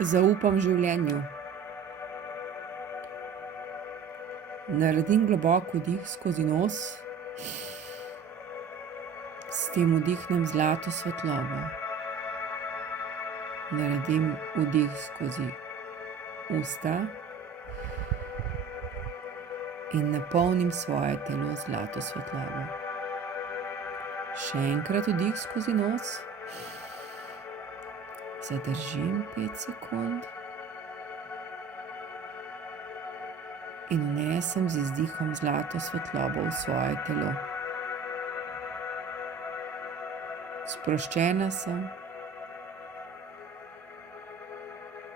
Zaupam življenju. Naredim globok vdih skozi nos, s tem vdihnem zlato svetlobo. Naredim vdih skozi usta in napolnim svoje telo z zlato svetlobo. Še enkrat vdih skozi nos. Zadržim 5 sekund in vnesem z izdihom zlato svetlobo v svoje telo. Sproščena sem,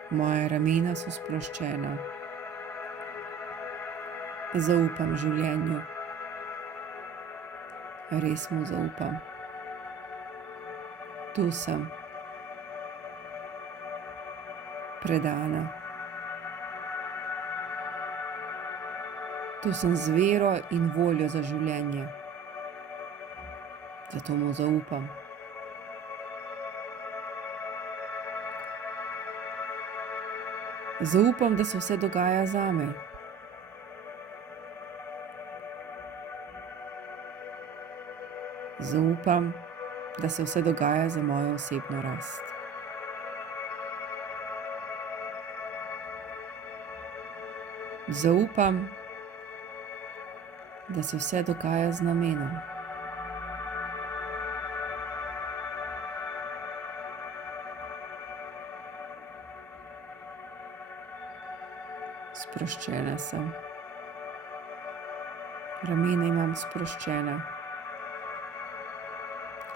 moja ramena so sproščena. Zaupam življenju. Res mu zaupam. Tu sem. Predana. Tu sem z vero in voljo za življenje. Zato mu zaupam. Zaupam, da se vse dogaja zame. Zaupam, da se vse dogaja za mojo osebno rast. Zaupam, da se vse dogaja z namenom. Sproščena sem. Ramena imam sproščena.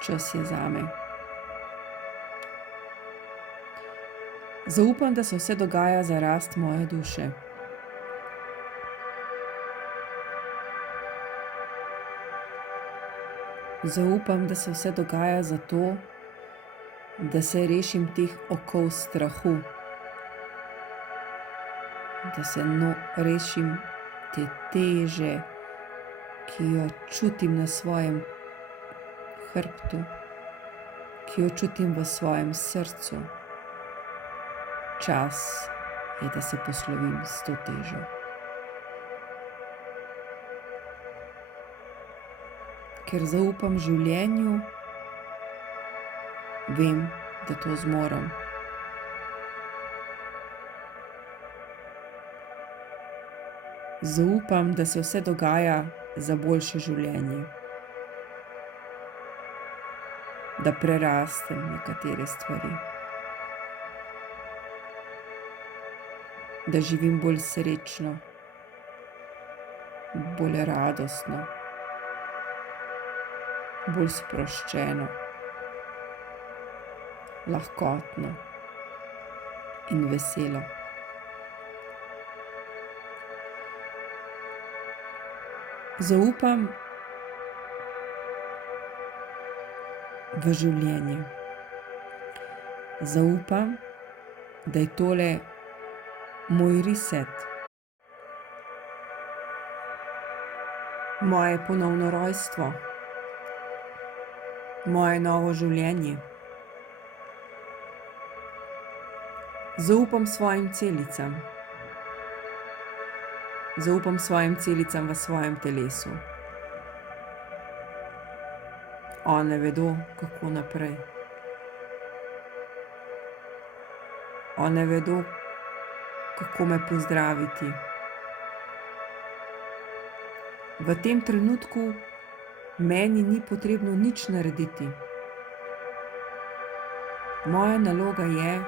Čas je zame. Zaupam, da se vse dogaja za rast moje duše. Zaupam, da se vse dogaja zato, da se rešim teh okov strahu. Da se rešim te teže, ki jo čutim na svojem hrbtu, ki jo čutim v svojem srcu. Čas je, da se poslovim s to težo. Ker zaupam življenju, vem, da to zmorem. Zaupam, da se vse dogaja za boljše življenje. Da prerastem nekatere stvari. Da živim bolj srečno, bolj radostno, bolj sproščeno, lahkotno in veselo. Zaupam v življenje. Zaupam, da je tole moj reset. Moje ponovno rojstvo. Moje novo življenje. Zaupam svojim celicam. Zaupam svojim celicam v svojem telesu. One vedo, kako naprej. One vedo, kako me pozdraviti. V tem trenutku meni ni potrebno nič narediti. Moja naloga je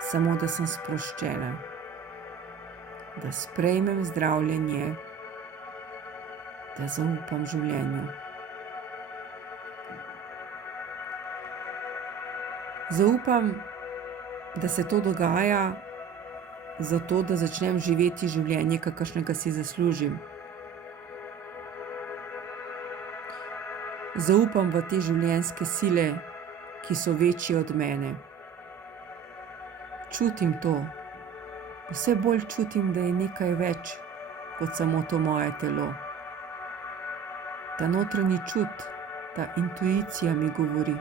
samo, da sem sproščena. Da sprejmem zdravljenje, da zaupam življenju. Zaupam, da se to dogaja zato, da začnem živeti življenje, kakršnega si zaslužim. Zaupam v te življenjske sile, ki so večje od mene. Čutim to. Vse bolj čutim, da je nekaj več kot samo to moje telo. Ta notranji čut, ta intuicija mi govori.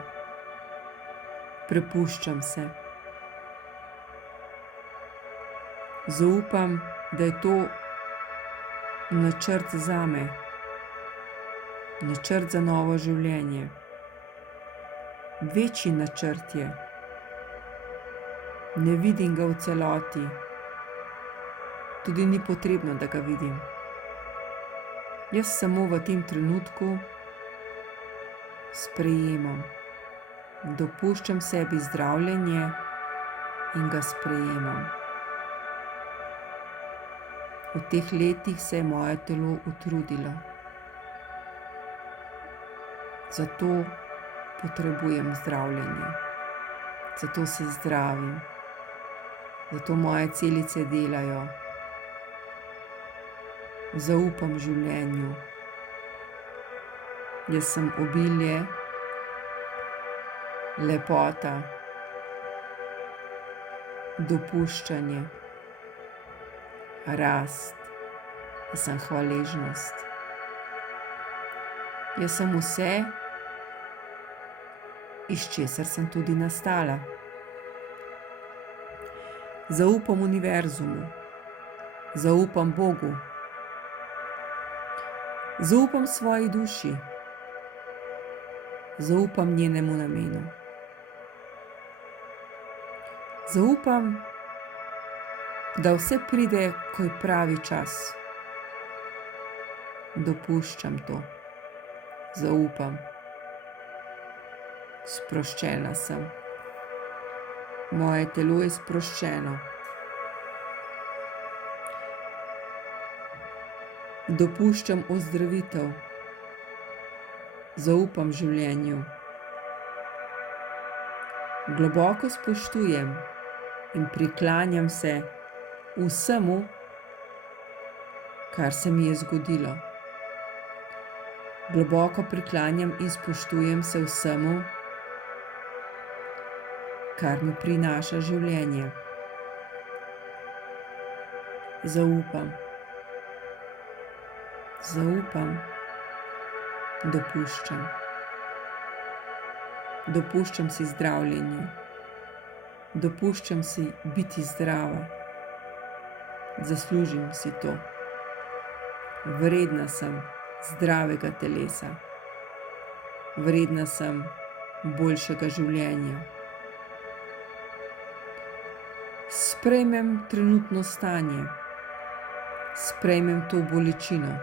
Prepuščam se. Zaupam, da je to načrt zame, načrt za novo življenje. Večji načrt je. Ne vidim ga v celoti. Tudi ni potrebno, da ga vidim. Jaz samo v tem trenutku sprejemam. Dopuščam sebi zdravljenje in ga sprejemam. V teh letih se je moje telo utrudilo. Zato potrebujem zdravljenje. Zato se zdravim. Zato moje celice delajo. Zaupam življenju. Jaz sem obilje, lepota, dopuščanje, rast. Jaz sem hvaležnost. Jaz sem vse, iz česar sem tudi nastala. Zaupam univerzumu. Zaupam Bogu. Zaupam svoji duši. Zaupam njenemu namenu. Zaupam, da vse pride, ko je pravi čas. Dopuščam to. Zaupam. Sproščena sem. Moje telo je sproščeno. Dopuščam ozdravitev. Zaupam življenju. Globoko spoštujem in priklanjam se vsemu, kar se mi je zgodilo. Globoko priklanjam in spoštujem se vsemu, kar mi prinaša življenje. Zaupam. Zaupam. Dopuščam. Dopuščam si zdravljenje. Dopuščam si biti zdrava. Zaslužim si to. Vredna sem zdravega telesa. Vredna sem boljšega življenja. Sprejmem trenutno stanje. Sprejmem to bolečino.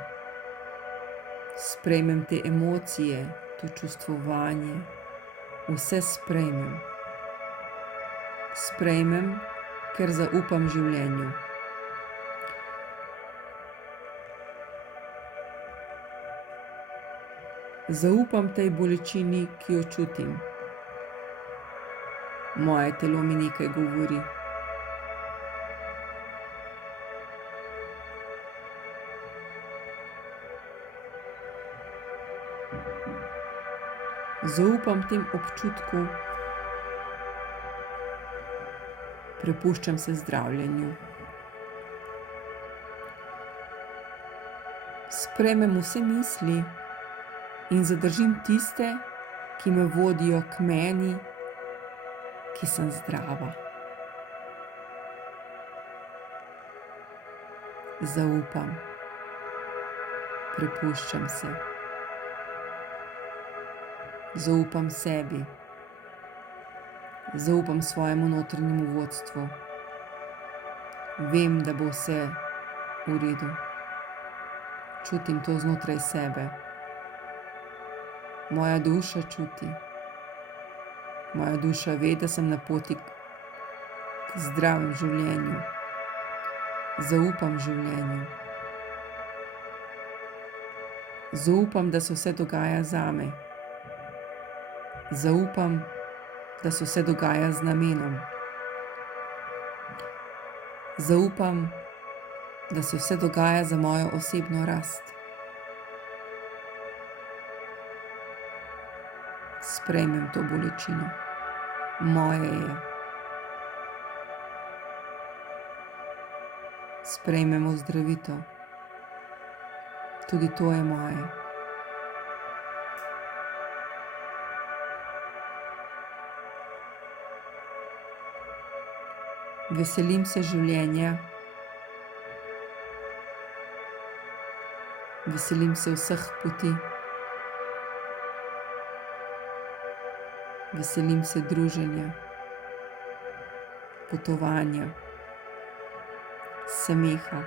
Sprejmem te emocije, to čustvovanje. Vse sprejmem. Sprejmem, ker zaupam življenju. Zaupam tej bolečini, ki jo čutim. Moje telo mi nekaj govori. Zaupam tem občutku. Prepuščam se zdravljenju. Sprejmem vse misli in zadržim tiste, ki me vodijo k meni, ki sem zdrava. Zaupam. Prepuščam se. Zaupam sebi. Zaupam svojemu notranjemu vodstvu. Vem, da bo vse v redu. Čutim to znotraj sebe. Moja duša čuti. Moja duša ve, da sem na poti k zdravemu življenju. Zaupam življenju. Zaupam, da se vse dogaja zame. Zaupam, da se vse dogaja z namenom. Zaupam, da se vse dogaja za mojo osebno rast. Sprejmem to bolečino. Moje je. Sprejmem ozdravitev. Tudi to je moje. Veselim se življenja Veselim se vseh poti. Veselim se druženja, potovanja, smeha.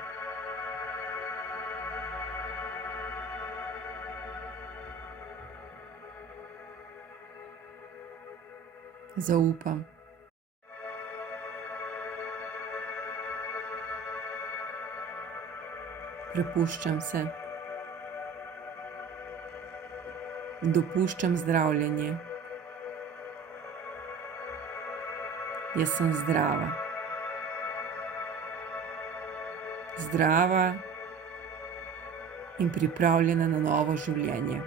Zaupam. Prepuščam se. Dopuščam zdravljenje. Jaz sem zdrava. Zdrava in pripravljena na novo življenje.